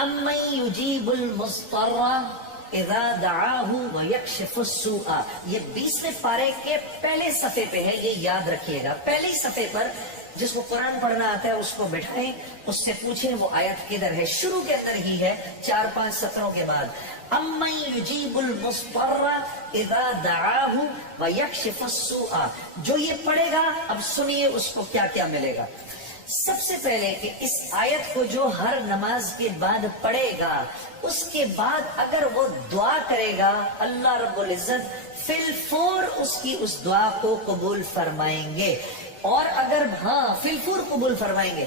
امن یجیب المضطر اذا دعاہ ویکشف السوء، یہ 20ویں پارے کے پہلے صفحے پہ ہے، یہ یاد رکھیے گا۔ پہلے صفحے پر جس کو قرآن پڑھنا آتا ہے اس کو بٹھائیں، اس سے پوچھیں وہ آیت کدھر ہے۔ شروع کے اندر ہی ہے، 4-5 سطروں کے بعد، امن یجیب المضطر اذا دعاہ ویکشف السوء۔ جو یہ پڑھے گا اب سنیے اس کو کیا کیا ملے گا۔ سب سے پہلے کہ اس آیت کو جو ہر نماز کے بعد پڑھے گا، اس کے بعد اگر وہ دعا کرے گا، اللہ رب العزت فی الفور اس کی اس دعا کو قبول فرمائیں گے۔ اور اگر فی الفور قبول فرمائیں گے،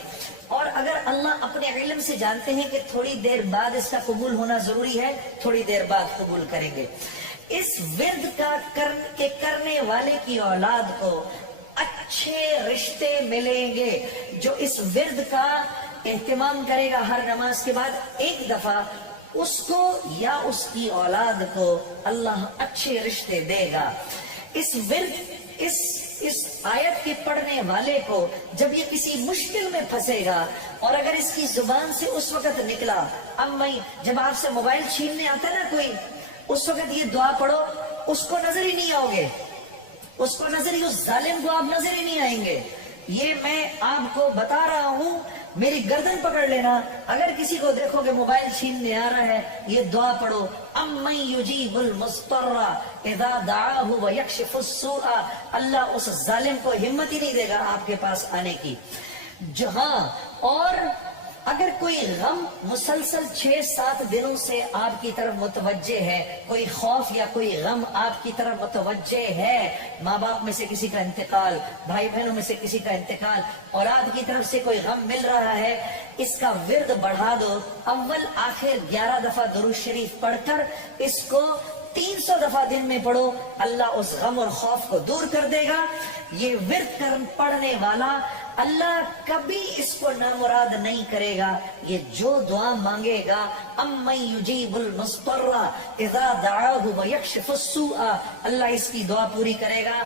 اور اگر اللہ اپنے علم سے جانتے ہیں کہ تھوڑی دیر بعد اس کا قبول ہونا ضروری ہے، تھوڑی دیر بعد قبول کریں گے۔ اس ورد کا کرنے والے کی اولاد کو اچھے رشتے ملیں گے۔ جو اس ورد کا اہتمام کرے گا ہر نماز کے بعد ایک دفعہ، اس کو یا اس کی اولاد کو اللہ اچھے رشتے دے گا۔ اس ورد اس آیت کے پڑھنے والے کو جب یہ کسی مشکل میں پھنسے گا، اور اگر اس کی زبان سے اس وقت نکلا، جب آپ سے موبائل چھیننے آتا نا کوئی، اس وقت یہ دعا پڑھو، اس کو نظر ہی نہیں آؤ گے، اس کو نظر ہی، اس ظالم کو آپ نظر ہی نہیں آئیں گے۔ یہ میں آپ کو بتا رہا ہوں، میری گردن پکڑ لینا، اگر کسی کو دیکھو کہ موبائل چھیننے آ رہا ہے، یہ دعا پڑھو، امن یجیب المضطر اذا دعاہ ویکشف السوء۔ اللہ اس ظالم کو ہمت ہی نہیں دے گا آپ کے پاس آنے کی۔ جہاں اور اگر کوئی غم مسلسل 6-7 دنوں سے آپ کی طرف متوجہ ہے، کوئی خوف یا کوئی غم آپ کی طرف متوجہ ہے، ماں باپ میں سے کسی کا انتقال، بھائی بہنوں میں سے کسی کا انتقال، اولاد کی طرف سے کوئی غم مل رہا ہے، اس کا ورد بڑھا دو، اول آخر 11 دفعہ درود شریف پڑھ کر اس کو 300 دفعہ دن میں پڑھو، اللہ اس غم اور خوف کو دور کر دے گا۔ یہ ورد پڑھنے والا اللہ کبھی اس کو نامراد نہیں کرے گا۔ یہ جو دعا مانگے گا، امن یجیب المضطر اذا دعاہ ویکشف السوء، اللہ اس کی دعا پوری کرے گا۔